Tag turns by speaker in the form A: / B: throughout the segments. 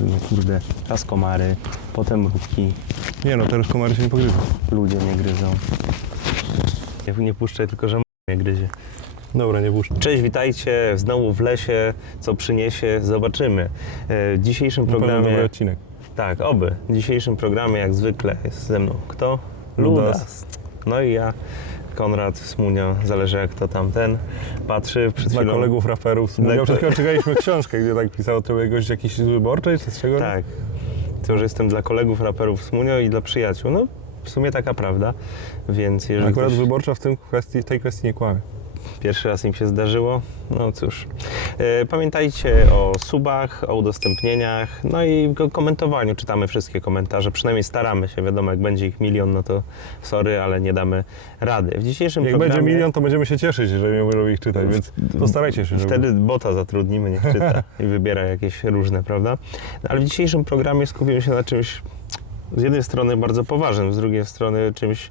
A: mnie, kurde. Raz komary, potem mrówki.
B: Nie no, teraz komary się nie pogryzą.
A: Ludzie mnie gryzą. Nie, nie puszczę, tylko że mnie gryzie.
B: Dobra, nie puszczę.
A: Cześć, witajcie znowu w lesie. Co przyniesie, zobaczymy. E, W dzisiejszym
B: programie... Dobry odcinek.
A: Tak, oby. W dzisiejszym programie, jak zwykle, jest ze mną kto?
B: Ludas.
A: No i ja, Konrad Smunio, zależy jak to tamten, patrzy przed
B: Dla
A: chwilą...
B: kolegów raperów.
A: Dla
B: Dla... Przed chwilą czekaliśmy książkę, gdzie tak pisał to gość jakiś z wyborczej, czy z czego?
A: Tak. To, że jestem dla kolegów raperów Smunio i dla przyjaciół. No, w sumie taka prawda, więc jeżeli
B: Akurat
A: ktoś...
B: wyborcza w tym kwestii, tej kwestii nie kłamie.
A: Pierwszy raz im się zdarzyło. No cóż. E, Pamiętajcie o subach, o udostępnieniach, no i o komentowaniu. Czytamy wszystkie komentarze. Przynajmniej staramy się. Wiadomo, jak będzie ich milion, no to sorry, ale nie damy rady. W dzisiejszym
B: Jak
A: programie...
B: będzie milion, to będziemy się cieszyć, że nie będziemy ich czytać, więc postarajcie się, żeby...
A: Wtedy bota zatrudnimy, niech czyta i wybiera jakieś różne, prawda? No, ale w dzisiejszym programie skupimy się na czymś z jednej strony bardzo poważnym, z drugiej strony czymś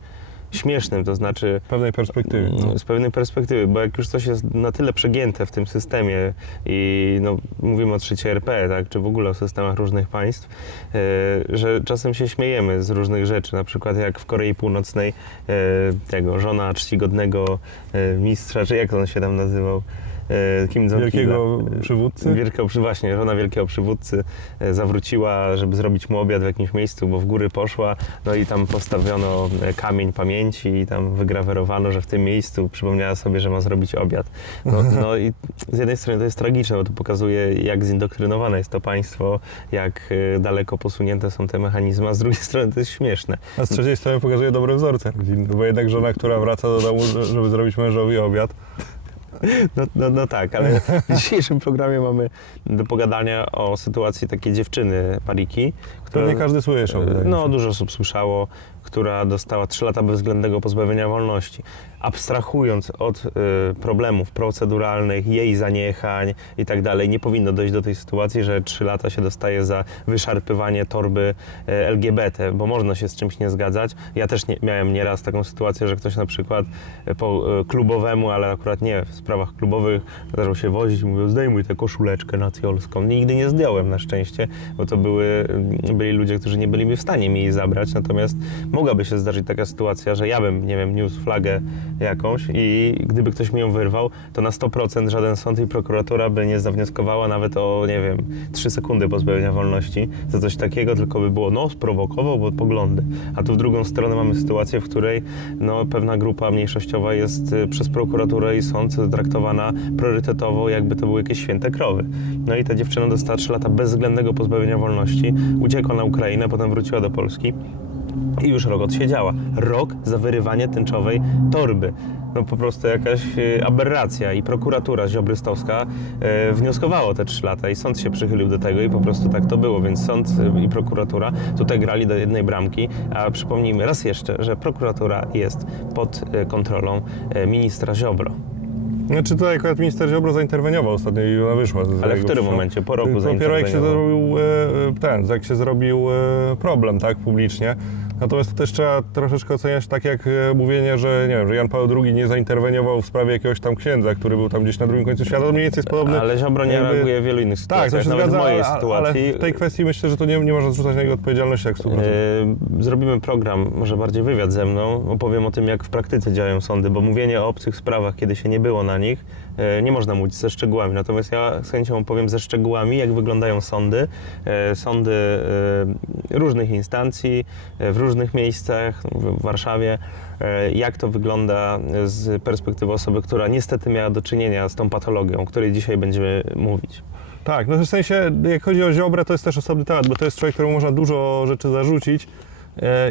A: śmiesznym, to znaczy
B: W pewnej perspektywie.
A: Mm, Z pewnej perspektywy, bo jak już coś jest na tyle przegięte w tym systemie i no, mówimy o trzeciej RP, tak, czy w ogóle o systemach różnych państw, e, że czasem się śmiejemy z różnych rzeczy, na przykład jak w Korei Północnej e, tego żona czcigodnego e, mistrza, czy jak on się tam nazywał? E, Kim Jong-ila.
B: Wielkiego przywódcy?
A: Wielkiego, właśnie, żona wielkiego przywódcy e, zawróciła, żeby zrobić mu obiad w jakimś miejscu, bo w góry poszła, no i tam postawiono e, kamień pamięci i tam wygrawerowano, że w tym miejscu przypomniała sobie, że ma zrobić obiad. No, no i z jednej strony to jest tragiczne, bo to pokazuje, jak zindoktrynowane jest to państwo, jak daleko posunięte są te mechanizmy, a z drugiej strony to jest śmieszne.
B: A z trzeciej strony pokazuje dobre wzorce bo jednak żona, która wraca do domu, żeby zrobić mężowi obiad,
A: No, no, no tak, ale w dzisiejszym programie mamy do pogadania o sytuacji takiej dziewczyny Pariki, która...
B: pewnie każdy słyszał. mi
A: No, dużo osób słyszało, która dostała 3 lata bezwzględnego pozbawienia wolności. Abstrahując od y, problemów proceduralnych, jej zaniechań i tak dalej, nie powinno dojść do tej sytuacji, że 3 lata się dostaje za wyszarpywanie torby y, LGBT, bo można się z czymś nie zgadzać. Ja też nie, miałem nieraz taką sytuację, że ktoś na przykład po y, klubowemu, ale akurat nie w sprawach klubowych, zaczął się wozić i mówił, zdejmuj tę koszuleczkę nacjolską. Nigdy nie zdjąłem na szczęście, bo to były, byli ludzie, którzy nie byliby w stanie mi jej zabrać, natomiast mogłaby się zdarzyć taka sytuacja, że ja bym, nie wiem, niósł flagę jakąś i gdyby ktoś mi ją wyrwał, to na 100% żaden sąd i prokuratura by nie zawnioskowała nawet o, nie wiem, 3 sekundy pozbawienia wolności za coś takiego, tylko by było, no, sprowokował, bo poglądy. A tu w drugą stronę mamy sytuację, w której no, pewna grupa mniejszościowa jest y, przez prokuraturę i sąd traktowana priorytetowo, jakby to były jakieś święte krowy. No i ta dziewczyna dostała 3 lata bezwzględnego pozbawienia wolności, uciekła na Ukrainę, potem wróciła do Polski i już rok odsiedziała. Rok za wyrywanie tęczowej torby. No po prostu jakaś e, aberracja i prokuratura ziobrystowska e, wnioskowała o te 3 lata i sąd się przychylił do tego i po prostu tak to było, więc sąd e, i prokuratura tutaj grali do jednej bramki, a przypomnijmy raz jeszcze, że prokuratura jest pod e, kontrolą ministra Ziobro.
B: Znaczy tutaj akurat minister Ziobro zainterweniował ostatnio i ona wyszła. z
A: Ale w którym
B: przyszło-
A: momencie? Po roku
B: Dopiero jak się zrobił e, ten, jak się zrobił e, problem, tak, publicznie. Natomiast to też trzeba troszeczkę oceniać tak jak e, mówienie, że nie wiem, że Jan Paweł II nie zainterweniował w sprawie jakiegoś tam księdza, który był tam gdzieś na drugim końcu świata. To mniej więcej jest podobny.
A: Ale Ziobro nie
B: jakby-
A: reaguje w wielu innych
B: Tak,
A: sytuacjach,
B: to się
A: nawet
B: zgadza,
A: w mojej
B: ale,
A: sytuacji.
B: ale w tej kwestii myślę, że to nie, nie można zrzucać na niego odpowiedzialności jak 100%.
A: Yy, Zrobimy program, może bardziej wywiad ze mną. Opowiem o tym, jak w praktyce działają sądy, bo mówienie o obcych sprawach, kiedy się nie było na nich, nie można mówić ze szczegółami. Natomiast ja z chęcią opowiem ze szczegółami, jak wyglądają sądy. Yy, Sądy yy, różnych instancji, w różnych miejscach, w Warszawie. Jak to wygląda z perspektywy osoby, która niestety miała do czynienia z tą patologią, o której dzisiaj będziemy mówić.
B: Tak, no w sensie, jak chodzi o Ziobrę, to jest też osobny temat, bo to jest człowiek, któremu można dużo rzeczy zarzucić e,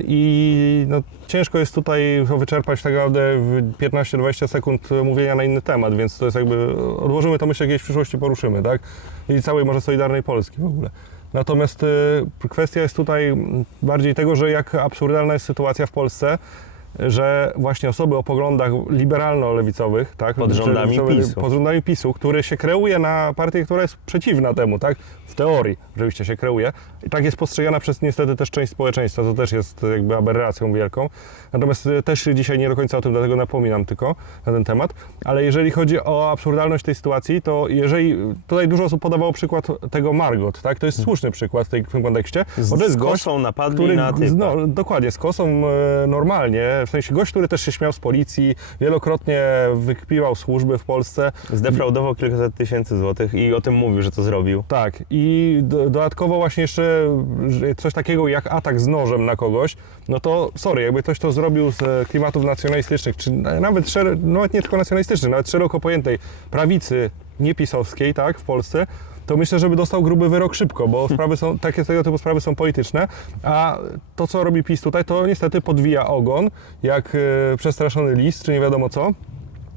B: i no, ciężko jest tutaj wyczerpać tak naprawdę w 15-20 sekund mówienia na inny temat, więc to jest jakby, odłożymy to myślę, gdzieś w przyszłości poruszymy, tak? I całej może Solidarnej Polski w ogóle. Natomiast e, kwestia jest tutaj bardziej tego, że jak absurdalna jest sytuacja w Polsce, że właśnie osoby o poglądach liberalno-lewicowych, tak?
A: Pod rządami PiSu.
B: Pod rządami PiSu, który się kreuje na partię, która jest przeciwna temu, tak? W teorii oczywiście się kreuje. I tak jest postrzegana przez niestety też część społeczeństwa, co też jest jakby aberracją wielką. Natomiast e, też dzisiaj nie do końca o tym, dlatego napominam tylko na ten temat. Ale jeżeli chodzi o absurdalność tej sytuacji, to jeżeli tutaj dużo osób podawało przykład tego Margot, tak? To jest słuszny przykład w tym kontekście. to
A: Z
B: gość,
A: kosą napadli
B: który,
A: na typa.
B: no, dokładnie, z kosą e, normalnie, w sensie gość, który też się śmiał z policji, wielokrotnie wykpiwał służby w Polsce.
A: Zdefraudował kilkaset tysięcy złotych i o tym mówił, że to zrobił.
B: Tak, i do, dodatkowo właśnie jeszcze coś takiego jak atak z nożem na kogoś, no to sorry, jakby ktoś to zrobił z klimatów nacjonalistycznych, czy na- nawet, szer- nawet nie tylko nacjonalistycznych, nawet szeroko pojętej prawicy niepisowskiej, tak, w Polsce, to myślę, żeby dostał gruby wyrok szybko, bo sprawy są, takie tego typu sprawy są polityczne, a to, co robi PiS tutaj, to niestety podwija ogon, jak e, przestraszony lis, czy nie wiadomo co.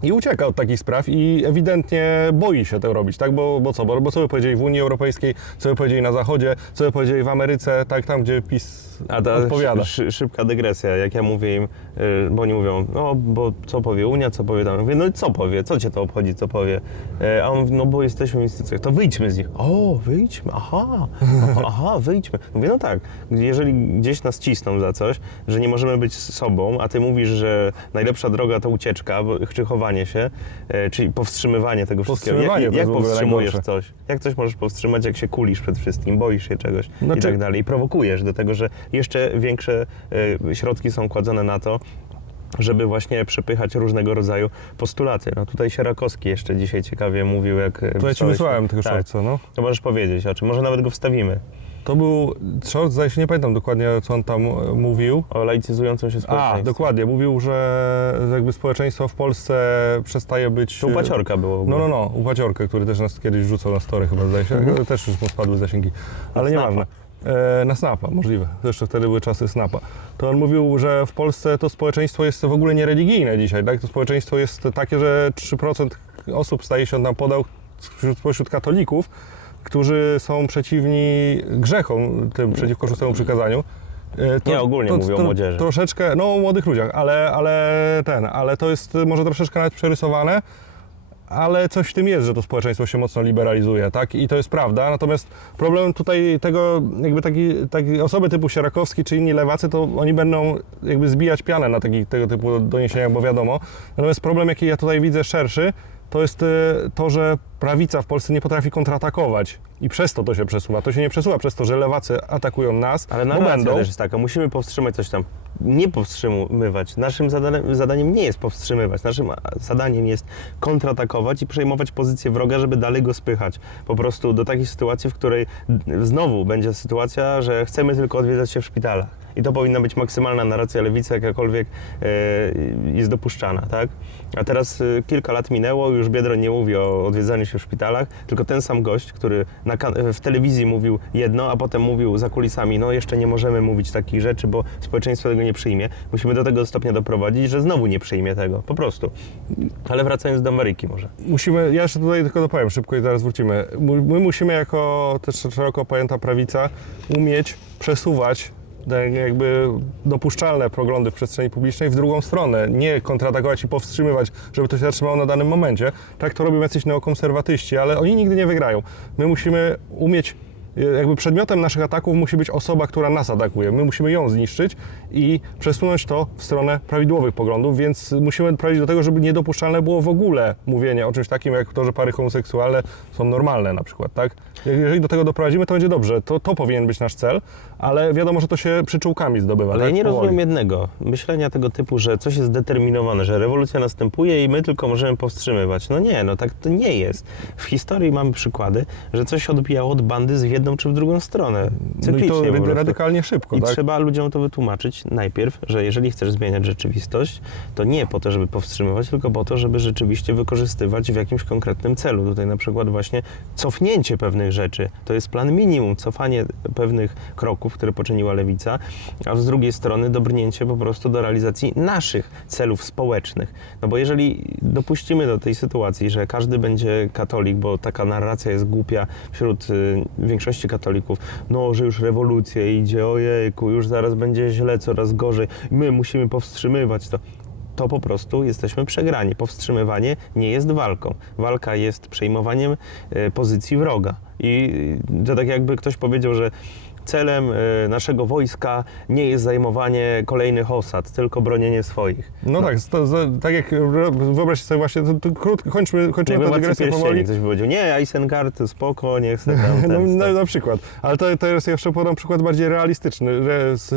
B: I ucieka od takich spraw i ewidentnie boi się tego robić, tak? Bo, bo co? Bo, bo co by powiedzieli w Unii Europejskiej, co by powiedzieli na Zachodzie, co by powiedzieli w Ameryce, tak tam, gdzie PiS
A: A ta
B: odpowiada.
A: szy, szybka dygresja, jak ja mówię im, y, bo oni mówią, no bo co powie Unia, co powie tam. Mówię, no i co powie, co cię to obchodzi, co powie. E, A on mówi, no bo jesteśmy w instytucjach, to wyjdźmy z nich. O, wyjdźmy, aha, aha, wyjdźmy. Mówię, no tak, jeżeli gdzieś nas cisną za coś, że nie możemy być sobą, a ty mówisz, że najlepsza droga to ucieczka, bo- czy chowanie się, e, czyli powstrzymywanie tego wszystkiego.
B: Powstrzymywanie
A: Jak, jak powstrzymujesz coś? Jak coś możesz powstrzymać, jak się kulisz przed wszystkim, boisz się czegoś i
B: Znaczy-
A: tak dalej. I prowokujesz do tego, że jeszcze większe e, środki są kładzone na to, żeby właśnie przepychać różnego rodzaju postulaty. No tutaj Sierakowski jeszcze dzisiaj ciekawie mówił, jak...
B: To ja ci wysłałem tego
A: tak,
B: shortsa, no.
A: To możesz powiedzieć o czym, może nawet go wstawimy.
B: To był short, zdaje się, nie pamiętam dokładnie, co on tam e, mówił.
A: O laicyzującym się
B: A,
A: społeczeństwie.
B: dokładnie, mówił, że jakby społeczeństwo w Polsce przestaje być...
A: To u Paciorka było.
B: No, no, no, u Paciorkę, który też nas kiedyś wrzucał na story chyba, zdaje się. Też już mu spadły zasięgi, ale nieważne. E, na Snapa, możliwe. Jeszcze wtedy były czasy Snapa. To on mówił, że w Polsce to społeczeństwo jest w ogóle niereligijne dzisiaj, tak? To społeczeństwo jest takie, że 3% osób staje się na podał wśród, spośród katolików, którzy są przeciwni grzechom, tym przeciwko szóstemu przykazaniu. E,
A: Nie, ogólnie mówię o młodzieży.
B: Troszeczkę, no o młodych ludziach, ale, ale ten, ale to jest może troszeczkę nawet przerysowane, ale coś w tym jest, że to społeczeństwo się mocno liberalizuje, tak? I to jest prawda. Natomiast problem tutaj tego, jakby taki, taki osoby typu Sierakowski czy inni lewacy, to oni będą jakby zbijać pianę na taki, tego typu doniesieniach, bo wiadomo. Natomiast problem, jaki ja tutaj widzę szerszy, to jest y, to, że prawica w Polsce nie potrafi kontratakować i przez to to się przesuwa. To się nie przesuwa przez to, że lewacy atakują nas,
A: Ale narracja
B: będą.
A: też jest taka, musimy powstrzymać coś tam. Nie powstrzymywać. Naszym zadaniem, zadaniem nie jest powstrzymywać. Naszym zadaniem jest kontratakować i przejmować pozycję wroga, żeby dalej go spychać. Po prostu do takiej sytuacji, w której znowu będzie sytuacja, że chcemy tylko odwiedzać się w szpitalach. I to powinna być maksymalna narracja lewicy, jakakolwiek e, jest dopuszczana, tak? A teraz e, kilka lat minęło, już Biedroń nie mówi o odwiedzaniu się w szpitalach, tylko ten sam gość, który na, w telewizji mówił jedno, a potem mówił za kulisami, no jeszcze nie możemy mówić takich rzeczy, bo społeczeństwo tego nie przyjmie. Musimy do tego stopnia doprowadzić, że znowu nie przyjmie tego, po prostu. Ale wracając do Ameryki może.
B: musimy, ja jeszcze tutaj tylko dopowiem szybko i zaraz wrócimy. My musimy jako też szeroko pojęta prawica umieć przesuwać jakby dopuszczalne poglądy w przestrzeni publicznej w drugą stronę. Nie kontratakować i powstrzymywać, żeby to się zatrzymało na danym momencie. Tak to robią jacyś neokonserwatyści, ale oni nigdy nie wygrają. My musimy umieć jakby przedmiotem naszych ataków musi być osoba, która nas atakuje. My musimy ją zniszczyć i przesunąć to w stronę prawidłowych poglądów, więc musimy doprowadzić do tego, żeby niedopuszczalne było w ogóle mówienie o czymś takim, jak to, że pary homoseksualne są normalne na przykład, tak? Jeżeli do tego doprowadzimy, to będzie dobrze. To, to powinien być nasz cel, ale wiadomo, że to się przyczółkami zdobywa.
A: Ale
B: tak?
A: ja nie
B: Powoli.
A: rozumiem jednego. Myślenia tego typu, że coś jest zdeterminowane, że rewolucja następuje i my tylko możemy powstrzymywać. No nie, no tak to nie jest. W historii mamy przykłady, że coś się odbijało od bandy w jedną czy w drugą stronę.
B: No i
A: Cyklicznie
B: to radykalnie szybko,
A: I
B: tak?
A: trzeba ludziom to wytłumaczyć najpierw, że jeżeli chcesz zmieniać rzeczywistość, to nie po to, żeby powstrzymywać, tylko po to, żeby rzeczywiście wykorzystywać w jakimś konkretnym celu. Tutaj na przykład właśnie cofnięcie pewnych rzeczy. To jest plan minimum, cofanie pewnych kroków, które poczyniła lewica, a z drugiej strony dobrnięcie po prostu do realizacji naszych celów społecznych. No bo jeżeli dopuścimy do tej sytuacji, że każdy będzie katolik, bo taka narracja jest głupia wśród y, większości katolików, no, że już rewolucja idzie, ojejku, już zaraz będzie źle, coraz gorzej, my musimy powstrzymywać to. To po prostu jesteśmy przegrani. Powstrzymywanie nie jest walką. Walka jest przejmowaniem e, pozycji wroga. I to tak jakby ktoś powiedział, że celem e, naszego wojska nie jest zajmowanie kolejnych osad, tylko bronienie swoich.
B: No, tak, to, za- tak jak wyobraźcie sobie właśnie, to, to krótko, kończmy, kończymy tę dygresję powoli.
A: ktoś by powiedział, nie, Isengard, spoko, nie chcę tam
B: No,
A: ten, ten.
B: na przykład. Ale to, to jest jeszcze podam przykład bardziej realistyczny że z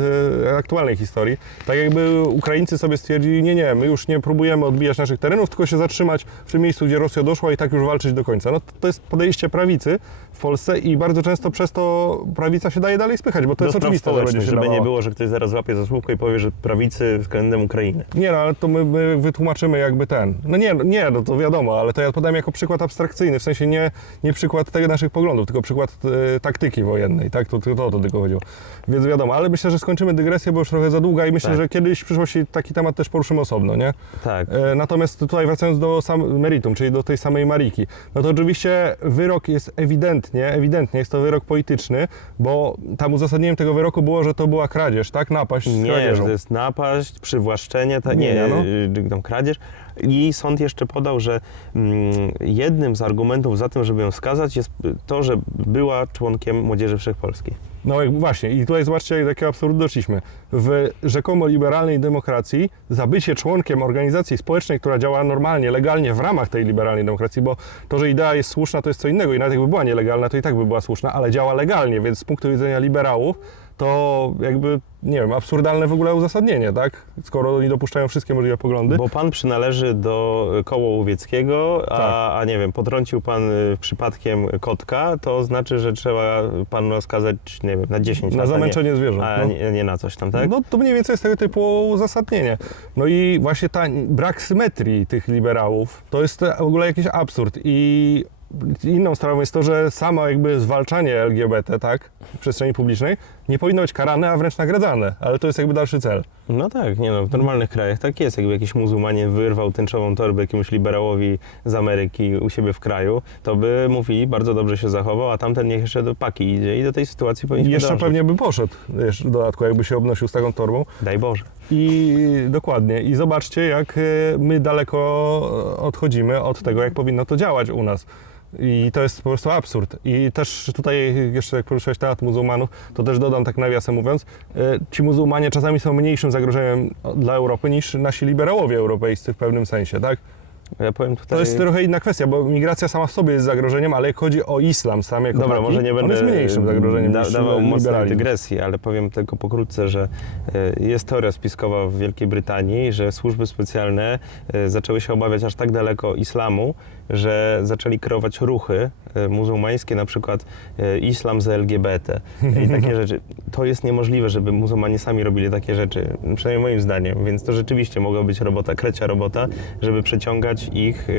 B: e, aktualnej historii. Tak jakby Ukraińcy sobie stwierdzili, nie, nie, my już nie próbujemy odbijać naszych terenów, tylko się zatrzymać w tym miejscu, gdzie Rosja doszła i tak już walczyć do końca. No to, to jest podejście prawicy w Polsce i bardzo często przez to prawica się daje dalej spychać, bo to
A: do
B: jest oczywiste, że będzie się
A: żeby nie
B: dawała.
A: było, że ktoś zaraz łapie za słówko i powie, że prawicy względem Ukrainy.
B: Nie, no ale to my, my wytłumaczymy jakby ten. No nie, no nie, no to wiadomo, ale to ja podam jako przykład abstrakcyjny, w sensie nie, nie przykład tego naszych poglądów, tylko przykład e, taktyki wojennej, tak? To, to, to, to tylko chodziło. Więc wiadomo, ale myślę, że skończymy dygresję, bo już trochę za długa i myślę,
A: Tak.
B: że kiedyś w przyszłości taki temat też poruszymy osobno, nie?
A: Tak.
B: E, Natomiast tutaj wracając do sam meritum, czyli do tej samej Mariki, no to oczywiście wyrok jest ewidentnie, ewidentnie jest to wyrok polityczny, bo tam uzasadnieniem tego wyroku było, że to była kradzież, tak? Napaść z
A: Nie, że
B: kradzieżą.
A: to jest napaść, przywłaszczenie, ta,
B: Nie,
A: nie,
B: no.
A: y, tam kradzież. I sąd jeszcze podał, że mm, jednym z argumentów za tym, żeby ją skazać jest to, że była członkiem Młodzieży Wszechpolskiej.
B: No jak- właśnie, i tutaj zobaczcie, do jakiego absurdu doszliśmy. W rzekomo liberalnej demokracji zabycie członkiem organizacji społecznej, która działa normalnie, legalnie w ramach tej liberalnej demokracji, bo to, że idea jest słuszna, to jest co innego i nawet jakby była nielegalna, to i tak by była słuszna, ale działa legalnie, więc z punktu widzenia liberałów to jakby, nie wiem, absurdalne w ogóle uzasadnienie, tak? Skoro oni dopuszczają wszystkie możliwe poglądy.
A: Bo pan przynależy do koła łowieckiego, a,
B: Tak.
A: a nie wiem, potrącił pan y, przypadkiem kotka, to znaczy, że trzeba panu skazać, nie wiem, na 10
B: Na
A: lat, a nie-
B: zamęczenie zwierząt.
A: A
B: no.
A: nie, nie na coś tam, tak?
B: No to mniej więcej jest tego typu uzasadnienie. No i właśnie ta brak symetrii tych liberałów to jest w ogóle jakiś absurd i inną sprawą jest to, że samo jakby zwalczanie LGBT, tak, w przestrzeni publicznej nie powinno być karane, a wręcz nagradzane, ale to jest jakby dalszy cel.
A: No tak, nie no, w normalnych krajach tak jest. Jakby jakiś muzułmanin wyrwał tęczową torbę jakiemuś liberałowi z Ameryki u siebie w kraju, to by mówili, bardzo dobrze się zachował, a tamten niech jeszcze do paki idzie i do tej sytuacji powinniśmy
B: jeszcze
A: dążyć.
B: pewnie by poszedł jeszcze w dodatku, jakby się obnosił z taką torbą.
A: Daj Boże.
B: I dokładnie. I zobaczcie, jak e, my daleko odchodzimy od tego, jak powinno to działać u nas. I to jest po prostu absurd. I też tutaj, jeszcze jak poruszyłeś temat muzułmanów, to też dodam tak nawiasem mówiąc, e, ci muzułmanie czasami są mniejszym zagrożeniem dla Europy niż nasi liberałowie europejscy w pewnym sensie, tak?
A: Ja powiem tutaj...
B: To jest trochę inna kwestia, bo migracja sama w sobie jest zagrożeniem, ale jak chodzi o islam sam jako
A: Dobra,
B: taki,
A: może nie będę
B: jest mniejszym zagrożeniem
A: da,
B: niż
A: dawał mocnej dygresji, ale powiem tylko pokrótce, że e, jest teoria spiskowa w Wielkiej Brytanii, że służby specjalne e, zaczęły się obawiać aż tak daleko islamu, że zaczęli kreować ruchy e, muzułmańskie, na przykład e, islam z LGBT i takie rzeczy. To jest niemożliwe, żeby muzułmanie sami robili takie rzeczy, przynajmniej moim zdaniem, więc to rzeczywiście mogła być robota, krecia robota, żeby przeciągać ich e,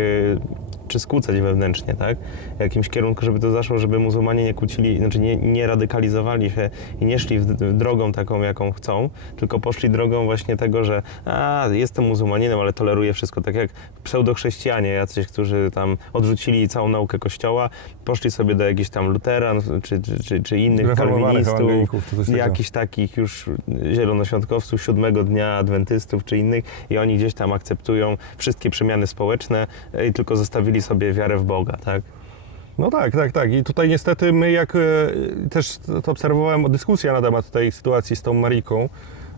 A: czy skłócać wewnętrznie, tak? W jakimś kierunku, żeby to zaszło, żeby muzułmanie nie kłócili, znaczy nie, nie radykalizowali się i nie szli w, w drogą taką, jaką chcą, tylko poszli drogą właśnie tego, że a, jestem muzułmaninem, ale toleruję wszystko. Tak jak pseudochrześcijanie jacyś, którzy tam odrzucili całą naukę Kościoła, poszli sobie do jakichś tam luteran, czy, czy, czy, czy innych kalwinistów, jakichś takich już zielonoświątkowców siódmego dnia, adwentystów czy innych i oni gdzieś tam akceptują wszystkie przemiany społeczne e, i tylko zostawili sobie wiarę w Boga, tak?
B: No tak, tak, tak. I tutaj niestety my, jak e, też to obserwowałem dyskusję na temat tej sytuacji z tą Mariką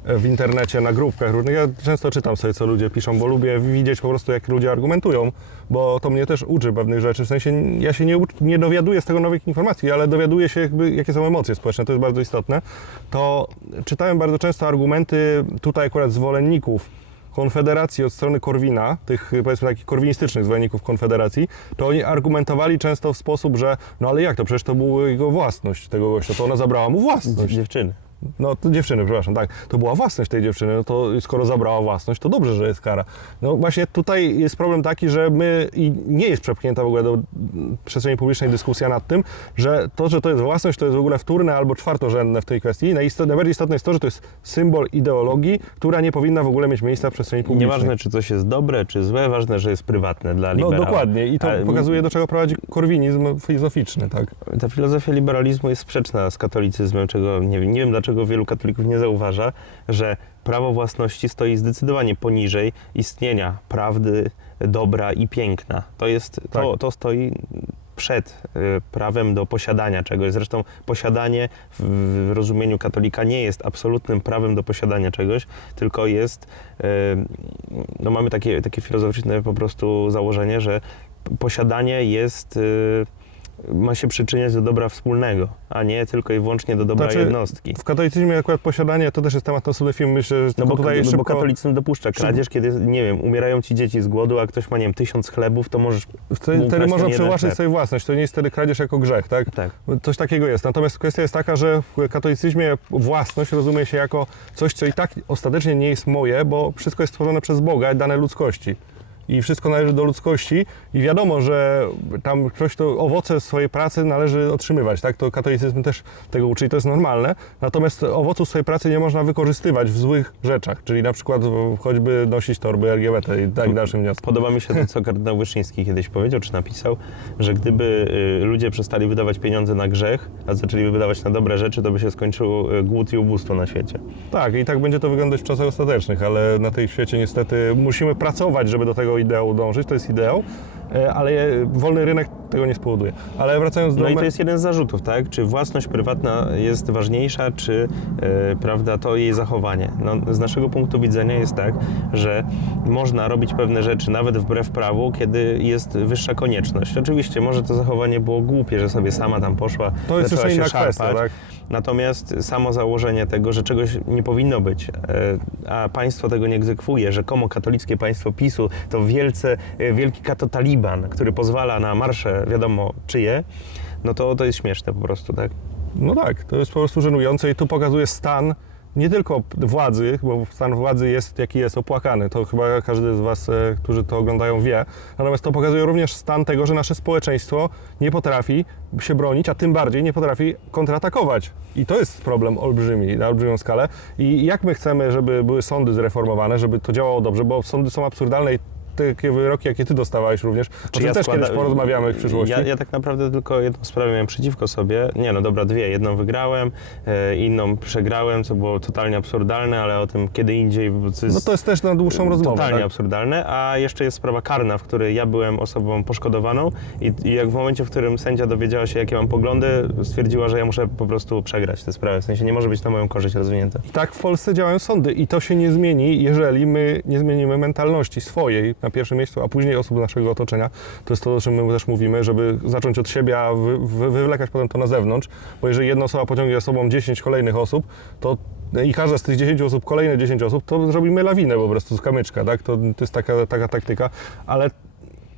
B: e, w internecie, na grupkach różnych. Ja często czytam sobie, co ludzie piszą, bo lubię widzieć po prostu, jak ludzie argumentują, bo to mnie też uczy pewnych rzeczy. W sensie ja się nie, nie dowiaduję z tego nowych informacji, ale dowiaduję się, jakby, jakie są emocje społeczne, to jest bardzo istotne. To czytałem bardzo często argumenty tutaj akurat zwolenników Konfederacji od strony Korwina, tych powiedzmy takich korwinistycznych zwolenników Konfederacji, to oni argumentowali często w sposób, że no ale jak to, przecież to była jego własność tego gościa, to ona zabrała mu własność.
A: Dziewczyny.
B: No to dziewczyny, przepraszam, tak, to była własność tej dziewczyny, no to skoro zabrała własność, to dobrze, że jest kara. No właśnie tutaj jest problem taki, że my, i nie jest przepchnięta w ogóle do przestrzeni publicznej dyskusja nad tym, że to, że to jest własność, to jest w ogóle wtórne albo czwartorzędne w tej kwestii. Najistot- Najbardziej istotne jest to, że to jest symbol ideologii, która nie powinna w ogóle mieć miejsca w przestrzeni publicznej.
A: Nieważne, czy coś jest dobre, czy złe, ważne, że jest prywatne dla
B: No
A: liberała.
B: dokładnie i to pokazuje, do czego prowadzi korwinizm filozoficzny, tak?
A: Ta filozofia liberalizmu jest sprzeczna z katolicyzmem, czego nie, wiem- nie wiem dlaczego wielu katolików nie zauważa, że prawo własności stoi zdecydowanie poniżej istnienia prawdy, dobra i piękna. To jest, to,
B: Tak.
A: to stoi przed y, prawem do posiadania czegoś. Zresztą posiadanie w, rozumieniu katolika nie jest absolutnym prawem do posiadania czegoś, tylko jest, y, no mamy takie, takie filozoficzne po prostu założenie, że posiadanie jest, y, ma się przyczyniać do dobra wspólnego, a nie tylko i wyłącznie do dobra
B: Znaczy,
A: jednostki.
B: W katolicyzmie akurat posiadanie to też jest temat na sobie film, myślę, że
A: No bo,
B: tutaj
A: no bo
B: szybko...
A: katolicyzm dopuszcza kradzież, kiedy, nie wiem, umierają ci dzieci z głodu, a ktoś ma, nie wiem, tysiąc chlebów, to możesz
B: Wtedy, wtedy można przywłaszczyć sobie własność, to nie jest wtedy kradzież jako grzech, tak?
A: Tak.
B: Coś takiego jest. Natomiast kwestia jest taka, że w katolicyzmie własność rozumie się jako coś, co i tak ostatecznie nie jest moje, bo wszystko jest stworzone przez Boga, dane ludzkości. I wszystko należy do ludzkości i wiadomo, że tam ktoś to owoce swojej pracy należy otrzymywać, tak? To katolicyzm też tego uczy i to jest normalne. Natomiast owoców swojej pracy nie można wykorzystywać w złych rzeczach, czyli na przykład choćby nosić torby LGBT i tak dalszym wnioskiem.
A: Podoba mi się to, co kardynał Wyszyński kiedyś powiedział, czy napisał, że gdyby y, ludzie przestali wydawać pieniądze na grzech, a zaczęli wydawać na dobre rzeczy, to by się skończył y, głód i ubóstwo na świecie.
B: Tak, i tak będzie to wyglądać w czasach ostatecznych, ale na tej świecie niestety musimy pracować, żeby do tego ideału dążyć, to jest ideał, ale wolny rynek tego nie spowoduje. Ale wracając do...
A: No i to jest jeden z zarzutów, tak? Czy własność prywatna jest ważniejsza, czy e, prawda, to jej zachowanie? No, z naszego punktu widzenia jest tak, że można robić pewne rzeczy nawet wbrew prawu, kiedy jest wyższa konieczność. Oczywiście może to zachowanie było głupie, że sobie sama tam poszła,
B: To jest
A: zaczęła się
B: inna kwestia,
A: szarpać.
B: tak?
A: Natomiast samo założenie tego, że czegoś nie powinno być, e, a państwo tego nie egzekwuje, rzekomo katolickie państwo PiSu to wielce, e, wielki katotaliban, który pozwala na marsze wiadomo czyje, no to to jest śmieszne po prostu, tak?
B: No tak, to jest po prostu żenujące i tu pokazuje stan nie tylko władzy, bo stan władzy jest jaki jest opłakany, to chyba każdy z Was, e, którzy to oglądają wie, natomiast to pokazuje również stan tego, że nasze społeczeństwo nie potrafi się bronić, a tym bardziej nie potrafi kontratakować. I to jest problem olbrzymi, na olbrzymią skalę. I jak my chcemy, żeby były sądy zreformowane, żeby to działało dobrze, bo sądy są absurdalne i takie wyroki, jakie Ty dostawałeś również, o
A: Czy
B: tym
A: ja
B: też
A: składa-
B: kiedyś porozmawiamy w przyszłości.
A: Ja, ja tak naprawdę tylko jedną sprawę miałem przeciwko sobie. Nie, no dobra, dwie. Jedną wygrałem, e, inną przegrałem, co było totalnie absurdalne, ale o tym kiedy indziej.
B: No to jest też na dłuższą rozmowę.
A: Totalnie
B: tak?
A: absurdalne, a jeszcze jest sprawa karna, w której ja byłem osobą poszkodowaną i, i jak w momencie, w którym sędzia dowiedziała się, jakie mam poglądy, stwierdziła, że ja muszę po prostu przegrać tę sprawę. W sensie nie może być na moją korzyść rozwinięte.
B: I tak w Polsce działają sądy i to się nie zmieni, jeżeli my nie zmienimy mentalności swojej na pierwszym miejscu, a później osób naszego otoczenia. To jest to, o czym my też mówimy, żeby zacząć od siebie, a wy, wy, wywlekać potem to na zewnątrz, bo jeżeli jedna osoba pociągnie za sobą 10 kolejnych osób, to i każda z tych 10 osób, kolejne 10 osób, to zrobimy lawinę po prostu z kamyczka, tak? To, to jest taka, taka taktyka, ale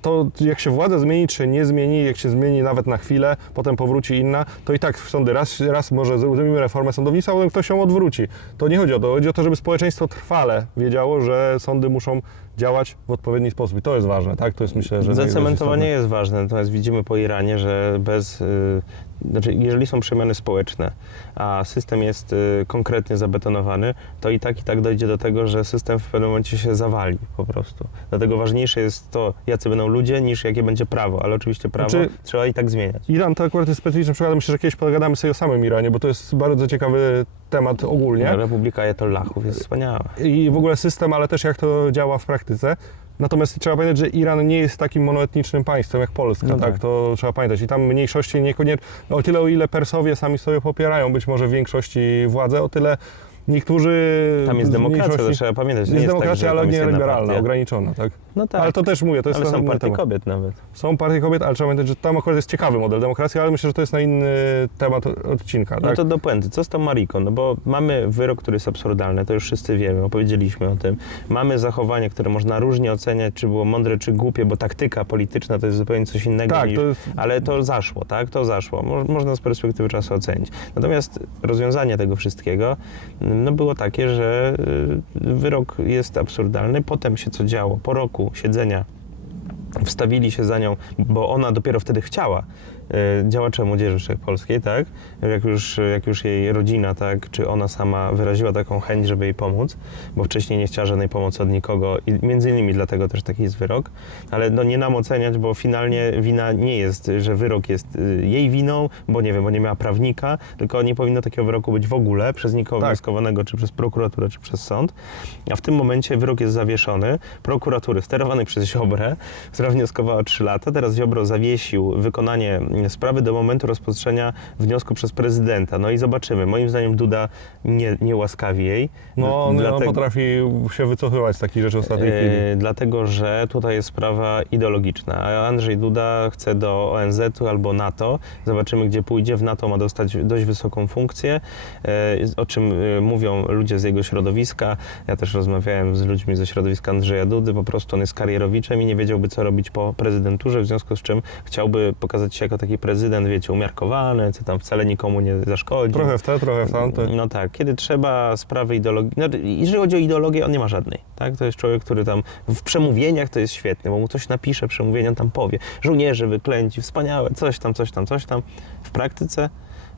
B: to jak się władza zmieni, czy nie zmieni, jak się zmieni nawet na chwilę, potem powróci inna, to i tak w sądy raz, raz może zrobimy reformę sądownictwa, a potem ktoś ją odwróci. To nie chodzi o to, chodzi o to, żeby społeczeństwo trwale wiedziało, że sądy muszą działać w odpowiedni sposób i to jest ważne, tak? To jest myślę, że
A: Zacementowanie jest ważne, natomiast widzimy po Iranie, że bez, y, znaczy jeżeli są przemiany społeczne, a system jest y, konkretnie zabetonowany, to i tak i tak dojdzie do tego, że system w pewnym momencie się zawali po prostu. Dlatego ważniejsze jest to, jacy będą ludzie, niż jakie będzie prawo, ale oczywiście prawo
B: Znaczy-
A: trzeba i tak zmieniać.
B: Iran to akurat jest specyficzny przykład, myślę, że kiedyś pogadamy sobie o samym Iranie, bo to jest bardzo ciekawy temat ogólnie.
A: Republika Ajatollahów jest wspaniała.
B: i w ogóle system, ale też jak to działa w praktyce. Natomiast trzeba pamiętać, że Iran nie jest takim monoetnicznym państwem jak Polska,
A: No
B: tak?
A: tak.
B: To trzeba pamiętać. I tam mniejszości niekoniecznie, o tyle o ile Persowie sami sobie popierają być może w większości władzę, o tyle niektórzy
A: Tam jest demokracja, to trzeba pamiętać.
B: Jest
A: jest
B: demokracja,
A: tak,
B: ale nie liberalna, ograniczona, tak?
A: No tak,
B: Ale to też mówię, to jest
A: ale są partie
B: temat.
A: kobiet nawet.
B: Są partie kobiet, ale trzeba pamiętać, że tam akurat jest ciekawy model demokracji, ale myślę, że to jest na inny temat odcinka,
A: No
B: tak?
A: to do puenty. Co z tą Mariką? No bo mamy wyrok, który jest absurdalny, to już wszyscy wiemy, opowiedzieliśmy o tym. Mamy zachowanie, które można różnie oceniać, czy było mądre, czy głupie, bo taktyka polityczna to jest zupełnie coś innego
B: Tak,
A: niż...
B: to jest,
A: Ale to zaszło, tak? To zaszło. Mo- Można z perspektywy czasu ocenić. Natomiast rozwiązanie tego wszystkiego no było takie, że y, wyrok jest absurdalny. Potem się co działo? Po roku siedzenia wstawili się za nią, bo ona dopiero wtedy chciała działacze Młodzieży Wszechpolskiej, tak? Jak już, jak już jej rodzina, tak? Czy ona sama wyraziła taką chęć, żeby jej pomóc, bo wcześniej nie chciała żadnej pomocy od nikogo i między innymi dlatego też taki jest wyrok. Ale no nie nam oceniać, bo finalnie wina nie jest, że wyrok jest y, jej winą, bo nie wiem, bo nie miała prawnika, tylko nie powinno takiego wyroku być w ogóle przez nikogo
B: Tak.
A: wnioskowanego, czy przez prokuraturę, czy przez sąd. A w tym momencie wyrok jest zawieszony. Prokuratury sterowany przez Ziobrę, która wnioskowała 3 lata. Teraz Ziobro zawiesił wykonanie sprawy do momentu rozpatrzenia wniosku przez prezydenta. No i zobaczymy. Moim zdaniem Duda nie, nie łaskawi jej.
B: no, on,
A: Dlatego-
B: on potrafi się wycofywać z takich rzeczy w ostatniej chwili.
A: E, dlatego, że tutaj jest sprawa ideologiczna. Andrzej Duda chce do ONZ-u albo NATO. Zobaczymy, gdzie pójdzie. W NATO ma dostać dość wysoką funkcję, e, o czym e, mówią ludzie z jego środowiska. Ja też rozmawiałem z ludźmi ze środowiska Andrzeja Dudy. Po prostu on jest karierowiczem i nie wiedziałby, co robić po prezydenturze, w związku z czym chciałby pokazać się jako taki prezydent, wiecie, umiarkowany, co tam wcale nikomu nie zaszkodzi.
B: Trochę w te, trochę w tamte.
A: No tak, kiedy trzeba sprawy ideologii. No, jeżeli chodzi o ideologię, on nie ma żadnej. Tak? To jest człowiek, który tam w przemówieniach to jest świetny, bo mu ktoś napisze przemówienia, tam powie. Żołnierze wyklęci, wspaniałe, coś tam, coś tam, coś tam. W praktyce.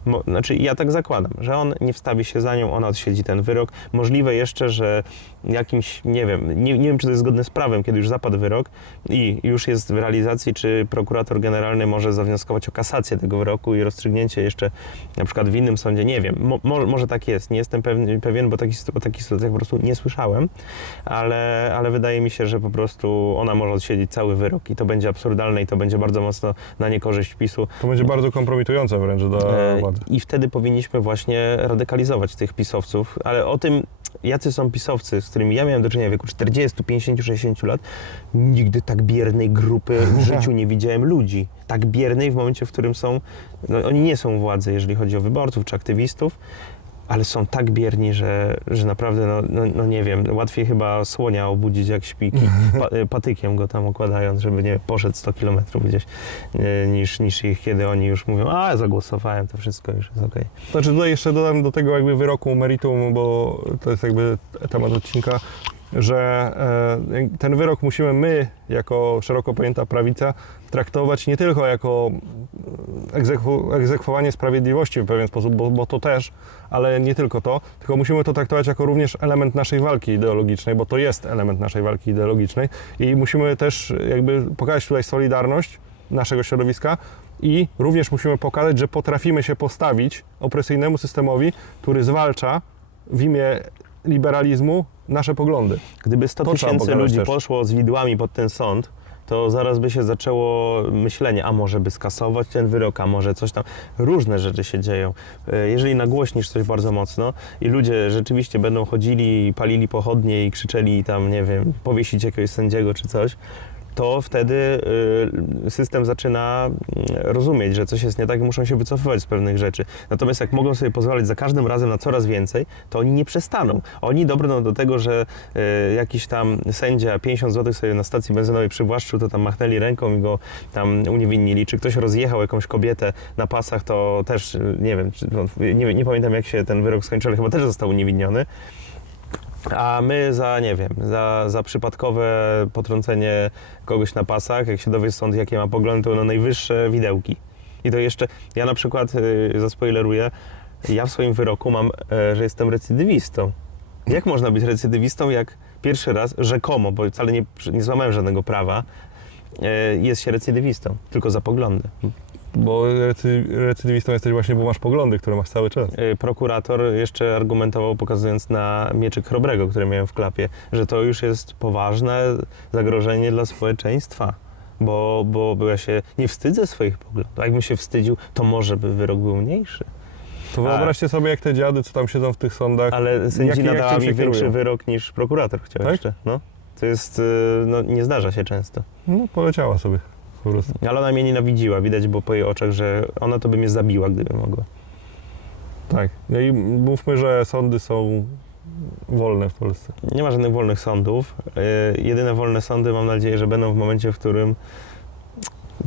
A: Mo, znaczy, ja tak zakładam, że on nie wstawi się za nią, ona odsiedzi ten wyrok. Możliwe jeszcze, że jakimś, nie wiem, nie, nie wiem, czy to jest zgodne z prawem, kiedy już zapadł wyrok i już jest w realizacji, czy prokurator generalny może zawnioskować o kasację tego wyroku i rozstrzygnięcie jeszcze na przykład w innym sądzie, nie wiem, mo, mo, może tak jest, nie jestem pewien, pewien bo takich, o takich sytuacjach po prostu nie słyszałem, ale, ale wydaje mi się, że po prostu ona może odsiedzieć cały wyrok i to będzie absurdalne i to będzie bardzo mocno na niekorzyść PiSu.
B: To będzie bardzo kompromitujące wręcz dla
A: E, I wtedy powinniśmy właśnie radykalizować tych pisowców, ale o tym, jacy są pisowcy, z którymi ja miałem do czynienia w wieku 40, 50, 60 lat, nigdy tak biernej grupy w życiu nie widziałem ludzi. Tak biernej w momencie, w którym są, no, oni nie są władzy, jeżeli chodzi o wyborców czy aktywistów, ale są tak bierni, że, że naprawdę, no, no, no nie wiem, łatwiej chyba słonia obudzić jak śpiki, pa, patykiem go tam okładając, żeby nie poszedł 100 kilometrów gdzieś, e, niż, niż ich, kiedy oni już mówią, a zagłosowałem, to wszystko już jest okej.
B: Znaczy tutaj jeszcze dodam do tego jakby wyroku meritum, bo to jest jakby temat odcinka, że e, ten wyrok musimy my, jako szeroko pojęta prawica, traktować nie tylko jako egzekwo, egzekwowanie sprawiedliwości w pewien sposób, bo, bo to też, ale nie tylko to, tylko musimy to traktować jako również element naszej walki ideologicznej, bo to jest element naszej walki ideologicznej i musimy też jakby pokazać tutaj solidarność naszego środowiska i również musimy pokazać, że potrafimy się postawić opresyjnemu systemowi, który zwalcza w imię liberalizmu nasze poglądy.
A: Gdyby 100
B: To trzeba
A: tysięcy ludzi
B: też.
A: poszło z widłami pod ten sąd, to zaraz by się zaczęło myślenie, a może by skasować ten wyrok, a może coś tam. Różne rzeczy się dzieją. E, Jeżeli nagłośnisz coś bardzo mocno i ludzie rzeczywiście będą chodzili, palili pochodnie i krzyczeli tam, nie wiem, powiesić jakiegoś sędziego czy coś, to wtedy y, system zaczyna y, rozumieć, że coś jest nie tak i muszą się wycofywać z pewnych rzeczy. Natomiast jak mogą sobie pozwalać za każdym razem na coraz więcej, to oni nie przestaną. Oni dobrną do tego, że y, jakiś tam sędzia 50 zł sobie na stacji benzynowej przywłaszczył, to tam machnęli ręką i go tam uniewinnili. Czy ktoś rozjechał jakąś kobietę na pasach, to też y, nie wiem, nie, nie pamiętam jak się ten wyrok skończył, ale chyba też został uniewinniony. A my za, nie wiem, za, za przypadkowe potrącenie kogoś na pasach, jak się dowie stąd, jakie ma poglądy, to na najwyższe widełki. I to jeszcze, ja na przykład, y, zaspoileruję, ja w swoim wyroku mam, e, że jestem recydywistą. Jak można być recydywistą, jak pierwszy raz rzekomo, bo wcale nie, nie złamałem żadnego prawa, e, jest się recydywistą, tylko za poglądy.
B: Bo recy, recydywistą jesteś właśnie, bo masz poglądy, które masz cały czas.
A: Y, prokurator jeszcze argumentował, pokazując na mieczyk chrobrego, który miałem w klapie, że to już jest poważne zagrożenie dla społeczeństwa. Bo, bo, bo ja się nie wstydzę swoich poglądów. A jakbym się wstydził, to może by wyrok był mniejszy.
B: To wyobraźcie sobie, jak te dziady, co tam siedzą w tych sądach.
A: Ale sędzina
B: jak
A: dała
B: tym
A: mi większy
B: kierują?
A: wyrok niż prokurator chciał
B: Tak?
A: jeszcze. No. To jest, y, no nie zdarza się często.
B: No, poleciała sobie po prostu.
A: Ale ona mnie nienawidziła, widać było po jej oczach, że ona to by mnie zabiła, gdyby mogła.
B: Tak. No i mówmy, że sądy są wolne w Polsce.
A: Nie ma żadnych wolnych sądów. Y, Jedyne wolne sądy mam nadzieję, że będą w momencie, w którym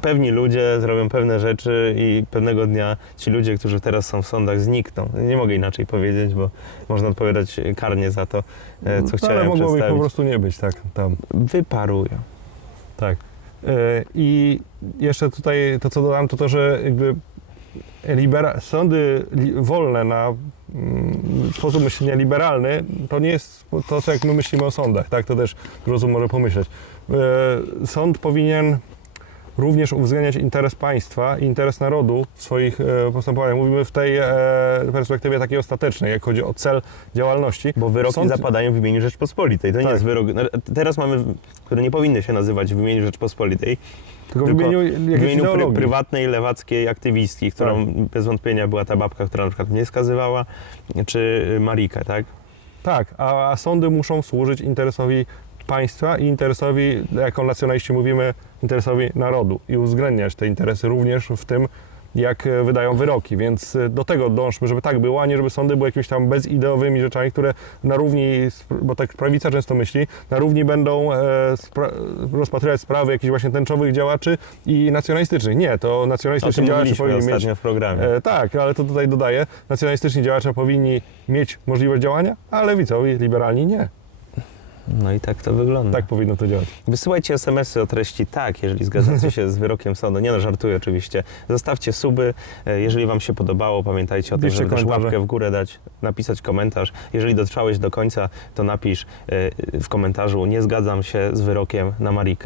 A: pewni ludzie zrobią pewne rzeczy i pewnego dnia ci ludzie, którzy teraz są w sądach, znikną. Nie mogę inaczej powiedzieć, bo można odpowiadać karnie za to, e, co
B: No,
A: chciałem
B: Ale mogło ich po
A: przedstawić.
B: prostu nie być, tak, tam.
A: Wyparują.
B: Tak. I jeszcze tutaj to, co dodam, to to, że jakby libera- sądy li- wolne na mm, sposób myślenia liberalny, to nie jest to, co jak my myślimy o sądach, tak? To też rozum może pomyśleć. E, Sąd powinien również uwzględniać interes państwa i interes narodu w swoich e, postępowaniach. Mówimy w tej e, perspektywie takiej ostatecznej, jak chodzi o cel działalności.
A: Bo wyroki
B: Sąd-
A: zapadają w imieniu Rzeczpospolitej. To nie
B: Tak.
A: jest wyrok. no, Teraz mamy, które nie powinny się nazywać w imieniu Rzeczpospolitej,
B: Tylko, w imieniu
A: w imieniu
B: ideologii.
A: prywatnej, lewackiej aktywistki, którą bez wątpienia była ta babka, która na przykład mnie skazywała, czy Marikę, tak?
B: Tak, a, a sądy muszą służyć interesowi państwa i interesowi, jako nacjonaliści mówimy, interesowi narodu i uwzględniać te interesy również w tym, jak e, wydają wyroki. Więc e, do tego dążmy, żeby tak było, a nie żeby sądy były jakimiś tam bezideowymi rzeczami, które na równi, bo tak prawica często myśli, na równi będą e, spra- rozpatrywać sprawy jakichś właśnie tęczowych działaczy i nacjonalistycznych. Nie, to nacjonalistyczni działacze powinni mieć
A: w programie.
B: Tak, ale to tutaj dodaję. Nacjonalistyczni działacze powinni mieć możliwość działania, a lewicowi, liberalni nie.
A: No i tak to wygląda.
B: Tak powinno to działać.
A: Wysyłajcie SMS-y o treści tak, jeżeli zgadzacie się z wyrokiem sądu. Nie no, żartuję oczywiście. Zostawcie suby. E, Jeżeli Wam się podobało, pamiętajcie o tym,
B: Piszcie
A: żeby też
B: komentarze.
A: łapkę w górę dać, napisać komentarz. Jeżeli dotrwałeś do końca, to napisz e, w komentarzu nie zgadzam się z wyrokiem na Marikę.